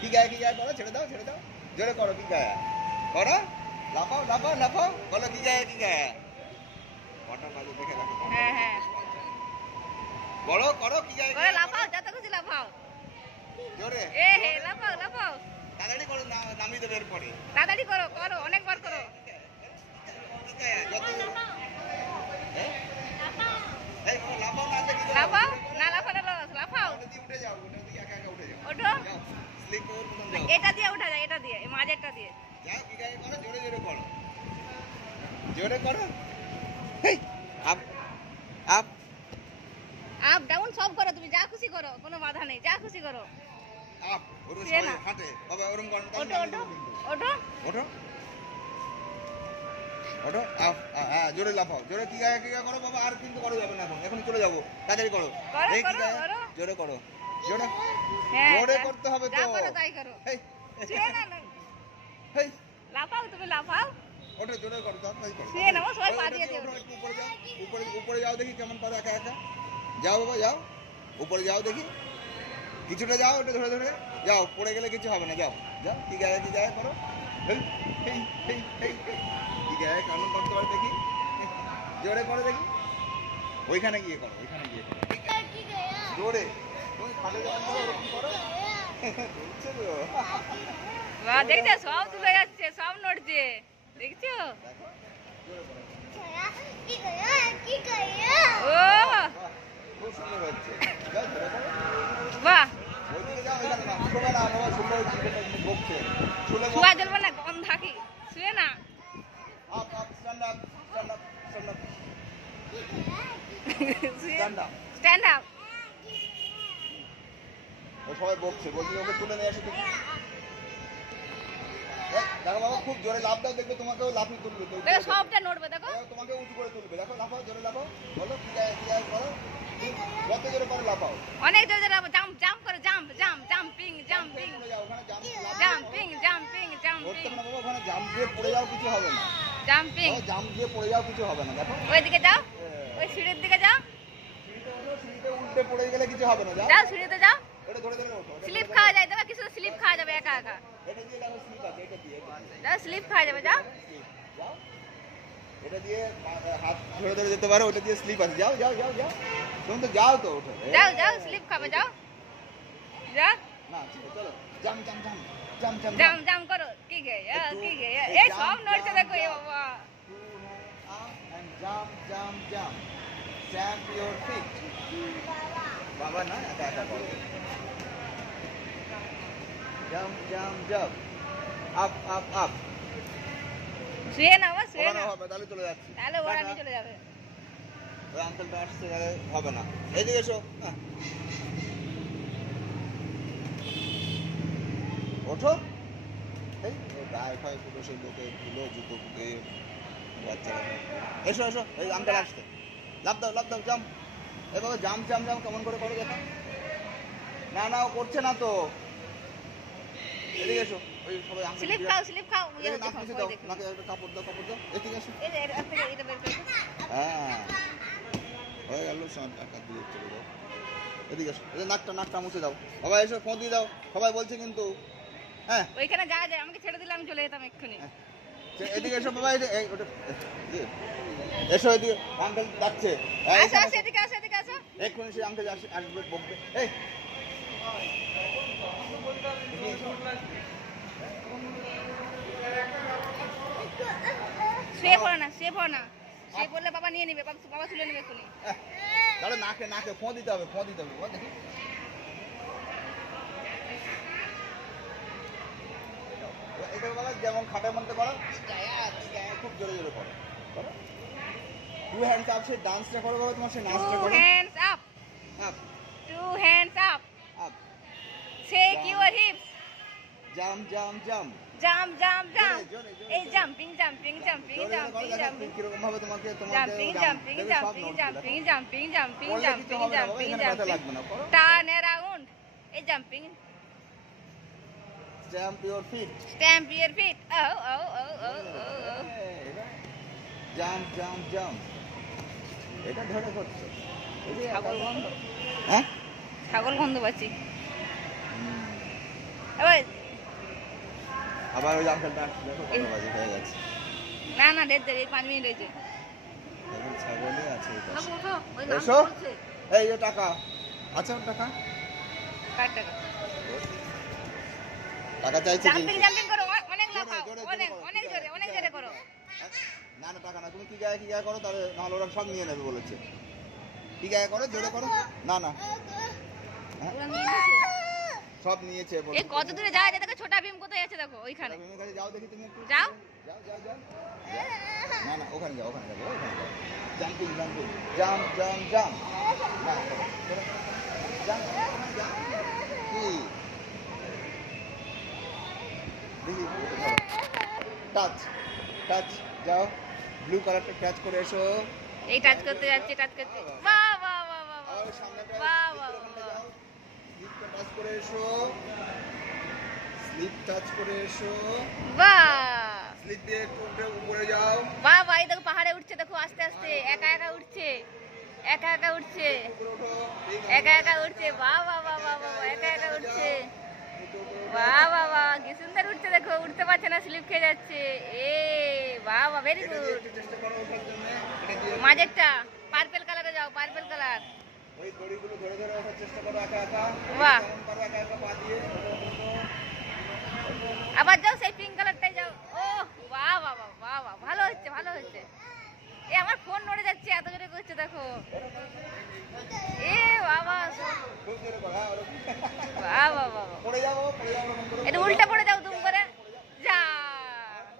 কি গায়ে করো, ছেড়ে দাও জোরে করো, কি গায়ে করো, লাফাও বলো কি গায়ে কটা বাজে দেখে রাখো। হ্যাঁ করো কি গায়ে লাফাও, যত খুশি লাফাও, জোরে লাফাও তাড়াতাড়ি করো, নামিয়ে দেবে এরপরে, তাড়াতাড়ি করো অনেকবার করো। লাফাও উঠে যাও, একা উঠে যাও, ওঠো, স্লিপ এটা দিয়ে উঠা যায়, এটা দিয়ে মাঝেরটা দিয়ে যাও, কি গায়ে করো, জোরে করো, আপ আপ ডাউন সব করো, তুমি যা খুশি করো, কোনো বাধা নেই, যা খুশি করো। আপ ওরকম সবাই হাঁটে বাবা, ওরকম করো, ওঠো আপ, হ্যাঁ জোরে লাফাও, জোরে কি গায়ে করো বাবা, আর কিন্তু করা যাবে না, এখন চলে যাবো, তাড়াতাড়ি করো, এই কি গায়ে জোরে করো, জোরে করতে হবে তো, যা করো তাই করো, লাফাও, তুমি লাফাও, ওঠো জোরে করো, তাড়াতাড়ি করো, শুয়ে নাও, সবাই পা দিয়ে দিও, উপরে যাও দেখি কেমন পারো একা যাও বাবা, যাও উপরে যাও দেখি, কিছুটা যাও, ওটা ধরে যাও, পড়ে গেলে কিছু হবে না, যাও কি গায়ে করো, কি গায়ে কেমন করতে পারো দেখি, জোরে করো দেখি, ওইখানে গিয়ে করো, জোরে, তুমি খাটে যখন করো ওরকম করো, বলছো তো, বাহ দেখছো সব তুলে যাচ্ছে, সব নড়ছে, দেখছো, দেখো জোরে করো, ও খুব সুন্দর হচ্ছে, যাও জোরে করো, বাহ, ওইদিকে যাও, এখানে না, শুনে না বাবা, শুনে বকছে, শুনে শুয়া চলবে না, কম থাকি, শুয়ে না, up stand up stand up, ও সবাই বকছে, বলছি ওকে তুলে নিয়ে আসো তুমি, দেখো বাবা খুব জোরে লাফ দাও, দেখবে তোমাকেও লাফিয়ে তুলবে, দেখো সবটা নড়বে, দেখো তোমাকে উঁচু করে তুলবে, দেখো লাফাও, জোরে লাফাও, বলো কি গায়ে করো, যত জোরে করো লাফাও, অনেক জোরে জোরে জাম্প করে, জাম্পিং পড়ে যাও, ওখানে জাম্পিং না বাবা, ওখানে জাম্প দিয়ে পড়ে যাও, কিছু হবে না, জাম্পিং, জাম্প দিয়ে পড়ে যাও, কিছু হবে না, দেখো ওইদিকে যাও, ওই সিঁড়ির দিকে যাও, সিঁড়িতে উল্টে পড়ে গেলে কিছু হবে না, যাও সিঁড়িতে যাও, এটা ধরে ওঠো, স্লিপ খাওয়া যায়, দেখো কিছু স্লিপ খাওয়া যাবে একা এটা দিয়ে দেখো স্লিপ আছে, এটা দিয়ে যাও, স্লিপ খাওয়া যাবে, যাও, যাও, এটা দিয়ে হাত ধরে যেতে পারো, ওটা দিয়ে স্লিপ আছে, যাও তুমি তো যাও তো, ওঠো, যাও স্লিপ খাবে, যাও না চলো, জাম করো, কি গে এই সব নড়ছে, দেখো এ বাবা, jump stamp your feet, বাবা না একা করো, jump up, শুয়ে না হবে, তাহলে চলে যাচ্ছি, তাহলে ওরা নিয়ে চলে যাবে, ওই আঙ্কেলটা আসছে, তাহলে হবে না, এদিকে এসো, ওঠো, এই গায়ে ফায়ে পুরো সেই লোকে ধুলো জুতো পুঁতে বাচ্চারা, এসো এই আঙ্কেল আসছে, লাফ দাও জাম্প, এভাবে জাম্প কেমন করে করো দেখো, না ও করছে না তো, এদিকে এসো, ওই সবাই স্লিপ খাও নাক মুছে দাও, নাকে একটা কাপড় দাও, এদিকে এসো, এটা বের করে হ্যাঁ হয়ে গেল, টাকা দিয়ে চলে দাও, এদিকে এসো, নাকটা মুছে দাও, বাবা এসো, ফোন দিয়ে দাও, সবাই বলছে কিন্তু, হ্যাঁ ওইখানে যা যায়, আমাকে ছেড়ে দিলে আমি চলে যেতাম এক্ষুনি, এদিকে এসো বাবা, এসো এদিকে, আঙ্কেল ডাকছে, এদিকে আসো, এক্ষুনি সে আঙ্কেল আসবে, বকবে, এই শুয়ে পড়ো না, শুয়ে পড়লে বাবা নিয়ে নিবে, বাবা তুলে নেবে এক্ষুনি, তাহলে নাকে ফোঁ দিতে হবে, দেখি, এটা বাবা যেমন খাটের মধ্যে করো, খুব জোরে করো, টু হ্যান্ডস আপ, সে ডান্সটা করো বাবা, তোমার সে নাচটা করো, two hands up, shake your hips, jump এই জাম্পিং, কিরকম ভাবে তোমাকে টার্ন অ্যারাউন্ড, এই jumping, stamp your feet, jump, এটা ধরে করছো, ছাগল গন্ধ, হ্যাঁ ছাগল গন্ধ পাচ্ছি, এবার আবার ওই আঙ্কেলটা আসছে, দেখো কত বাজে হয়ে গেছে। না না দেরি 5 মিনিট হয়েছে। এখন ছাগলই আছে এই পাশে। ওঠো, ওই নাম এসো। বলছে। এই যে টাকা আছে, ওর টাকা কার টাকা? টাকা চাইছে কি? জাম্পিং করো, অনেক জোরে, লাফাও, জোরে, অনেক করো, অনেক ঠিক জোরে, আছে, অনেক ঠিক জোরে আছে। করো। না না টাকা না, তুমি কি গায়ে করো, তাহলে নাহলে ওরা সব নিয়ে নেবে বলেছে। কি গায়ে করো, জোরে করো। না না হ্যাঁ, ওরা নিয়ে নিয়েছে। সব নিয়েছে বলে। এই কত দূরে যাওয়া যায় দেখো, ছোটা ভীম কোথায় আছে দেখো ওইখানে। ভীমের কাছে যাও দেখি তুমি একটু। যাও। যাও যাও যাও। না না ওখানে যাও, ওখানে যাও, ওখানে যাও। Jumping jumping jump jump jump. না করো, করো, জাম্প জাম্প। কি দেখি টাচ টাচ যাও, ব্লু কালারটা টাচ করে এসো। এই টাচ করতে যাচ্ছে, টাচ করতে। বাহ বাহ বাহ বাহ বাহ। আবার সামনেটা বাহ, স্লিপ বাহ, ওখানটা বাহ। যাও, স্লিপটা টাচ করে এসো, স্লিপ টাচ করে এসো, বাহ স্লিপ দিয়ে একটু উপরে যাও। বাহ বাহ, এই দেখো পাহাড়ে উঠছে দেখো, আস্তে আস্তে একা একা উঠছে, একা একা উঠছে, উপরে ওঠো, এই একা একা উঠছে। বাহ বাহ বাহ বাহ বাহ, একা একা উঠছে। একটু উপরে ওঠো। বাহ বাহ বাহ, কি সুন্দর উঠছে দেখো, উঠতে পারছে না, স্লিপ খেয়ে যাচ্ছে। এ বাহ বাহ, ভেরি এটা দিয়ে গুড। একটু চেষ্টা করো ওঠার জন্য, এটা দিয়ে মাঝেরটা পার্পল কালারে যাও, পার্পল কালার। ওই দড়িগুলো ধরে ধরে ওঠার চেষ্টা করো একা একা। বাহ। যেমন পারো একা একা পা দিয়ে ওঠো, ওঠো। আবার যাও সেই পিঙ্ক কালারটাই যাও। ও বাহ বাহ বাহ বাহ বাহ, ভালো হচ্ছে ভালো হচ্ছে। এ আমার ফোন নড়ে যাচ্ছে, এত জোরে করছে দেখো। এ বাবা, খুব জোরে করো, হ্যাঁ, ওরকম। বাহ বাহ বাহ বাহ। পড়ে যাও, পড়ে যাও, ওরকম করে এটা পড়ে উল্টা যাও। পড়ে যাও দুম করে। যা আবার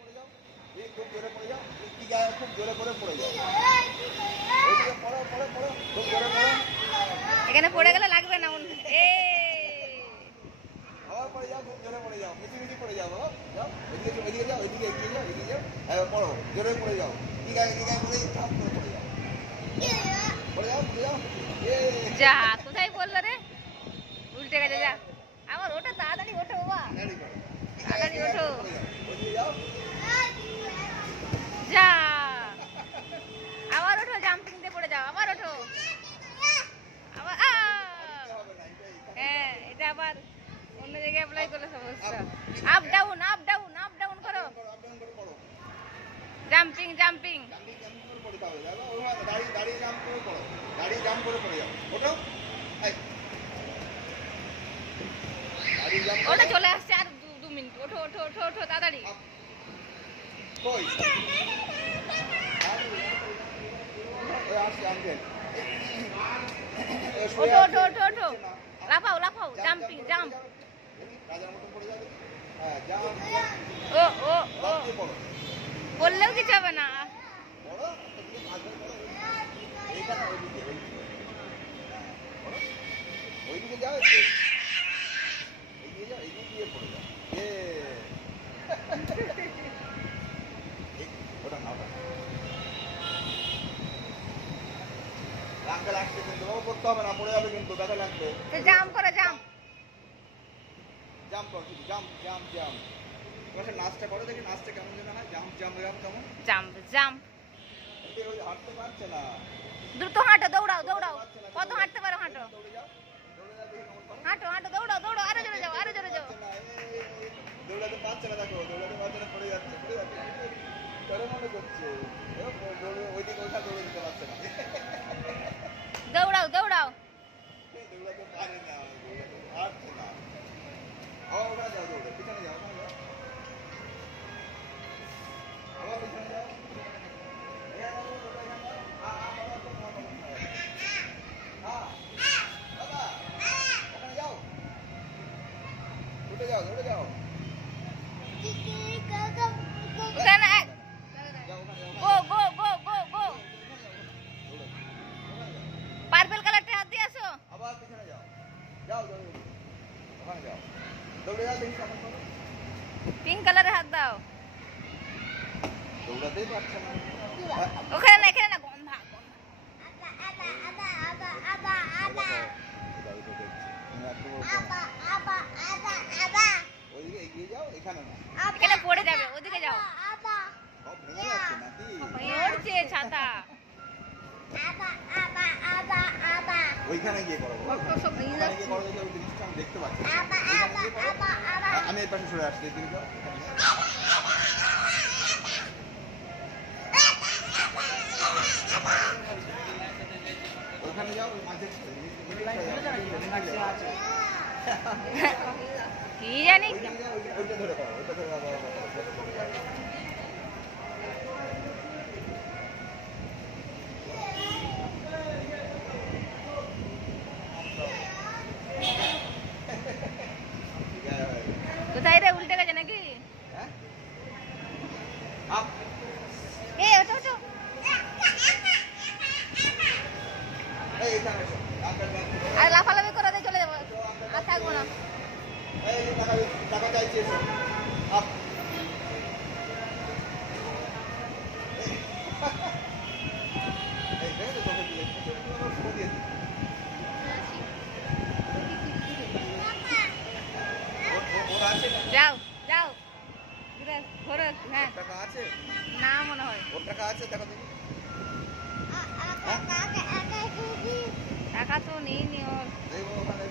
পড়ে যাও। এই খুব জোরে পড়ে যাও, এই কি গায়ে খুব জোরে করে পড়ে যাও। ওইদিকে পড়ো পড়ো পড়ো, খুব জোরে পড়ো। এখানে পড়ে গেলে লাগবে না এ আবার পড়ে যাও, খুব জোরে পড়ে যাও, মিছি মিছি পড়ে যাও, বাবা। যাও ওইদিকে ওইদিকে যাও, ওইদিকে এগিয়ে যাও, এগিয়ে যাও। এবার পড়ো, জোরে পড়ে যাও, কি গায়ে পড়ে ঠাপ করে পড়ে যাও, পড়ে যাও, পড়ে যাও। এ যা কোথায় পড়লো রে, উল্টে গেছে। যা আবার ওটা তাড়াতাড়ি ওঠো বাবা, তাড়াতাড়ি করো। কি তাড়াতাড়ি গায়ে ওঠো। পড়ে যাও, ওইদিকে যাও। যা আবার ওঠো, জাম্পিং দিয়ে পড়ে যাও, আবার ওঠো, আবার এটা হবে না, এটা হ্যাঁ, এটা আবার অন্য জায়গায় অ্যাপ্লাই করলে সমস্যা। Up down up down up down করো, আপ ডাউন করে পড়ো। Jumping jumping. দাঁড়িয়ে জাম্প করে পড়তে হবে, দেখো ওইভাবে দাঁড়িয়ে দাঁড়িয়ে জাম্প করে পড়ো, দাঁড়িয়ে জাম্প করে পড়ে যাও, ওঠো। এই দাঁড়িয়ে জাম্প ওটা চলে আসছে, আর 2 মিনিট। ওঠো ওঠো ওঠো ওঠো তাড়াতাড়ি। কই ওই আসছে আঙ্কেল। ওঠো ওঠো ওঠো ওঠো, লাফাও লাফাও, জাম্পিং জাম্প। রাজার মতন পড়ে যাবে। হ্যাঁ জাম্প ও ও ও, দিয়ে পড়ো, বললেও কিছু হবে না। পড়ো, এদিকে পাঁচবার পড়ো। এইখানে ওইদিকে পড়ো, ওইদিকে যাও, একটু এগিয়ে যাও, এগিয়ে গিয়ে পড়ে যাও। ওটা না, ওটা আঙ্কেল আসছে কিন্তু, বাবা করতে হবে না, পড়ে যাবে কিন্তু, ব্যথা লাগবে। তো জাম্প করো, জাম্প। জাম্প করো, জাম্প জাম্প জাম্প। এবার নাচটা করো, দেখি নাচটা কেমন যেন হয়, জাম্প জাম্প জাম্প কেমন। Jump jump. এদিকে ওই হাঁটতে পারছে না, দ্রুত হাঁটো, দৌড়াও দৌড়াও, কত হাঁটতে পারো হাঁটো, দৌড়ে যাও, দৌড়ে যাও, দেখি কেমন করো। হাঁটো হাঁটো, দৌড়াও দৌড়াও, আরো জোরে যাও, আরো জোরে যাও। পারছে না, দৌড়াতে পারছে না, দেখো দৌড়াতে পারছে না, পড়ে যাচ্ছে, পড়ে যাচ্ছে, করে মনে করছে ওইদিকে ওঠা দৌড়ে দিতে পারছে না। দৌড়াও দৌড়াও। দৌড়াতে পারে না, দৌড়াতে পারছে না। আবার ওখানে যাও, দৌড়ে পিছনে যাও, ওখানে যাও, আবার পিছনে যাও। ধরে যাও, ওখানে যাও ওখানে যাও, গো গো গো গো গো। পার্পল কালারটা হাত দিয়ে আসো। আবার পিছনে যাও, যাও দৌড়ে ওখানে যাও, দৌড়ে যাও, দেখি কেমন করো। পিঙ্ক কালারের হাত দাও। দৌড়াতেই পারছে না। ওখানে না, এখানে না, গন্ধা ওইদিকে এগিয়ে যাও, এখানে না, এখানে পড়ে যাবে, ওদিকে যাও। সব ভেঙে যাচ্ছে নাকি। নড়ছে ছাতা। ওইখানে গিয়ে করো বাবা। ফটো সব নিয়ে ওইখানে গিয়ে যাচ্ছি করো দেখে ওই জিনিসটা আমি দেখতে পাচ্ছি না। ওইখানে গিয়ে করো। আমি এই পাশে সরে আসছি এদিকে যাও। ওখানে যাও ওই মাঝে কি জানি ওইখানে যাও ওইটা ধরে করো ওইটা ধরে করো। কোথায় রে উল্টে গেছে নাকি হ্যাঁ আপ এ ওটো ওটো এই এখানে এসো আঙ্কেল ব্যাগ আর লাফালাফি করে দিয়ে চলে যাবো আর থাকবো না এই যে টাকা চাইছি এসো আপ এই দেখো তোকে দিলে ফোন দিয়ে দিই ওর আছে না যাও যাও ঘুরে ঘোরো হ্যাঁ টাকা আছে না মনে হয় ওর টাকা আছে টাকা দিবি টাকা তো নেই নি ওর এই ওখানে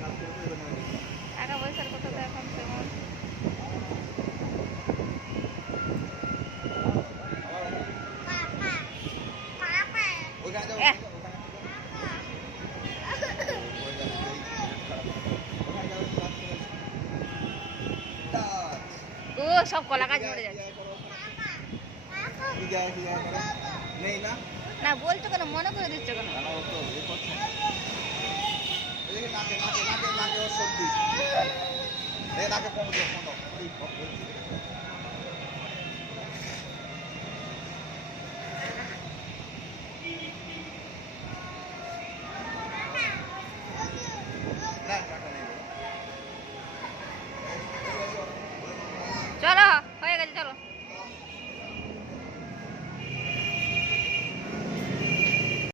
কাজ করতে হবে না টাকা পয়সার কথা তো এখন তেমন ওইখানে যাও এহ। ও সব কলা গাছ মরে যাচ্ছে নেই না না বলছো কেন মনে করে দিচ্ছ কেন নানা ও তো এ করছে এদিকে নাকে নাকে নাকে নাকে ওর সর্দি নাকে কম দাও এই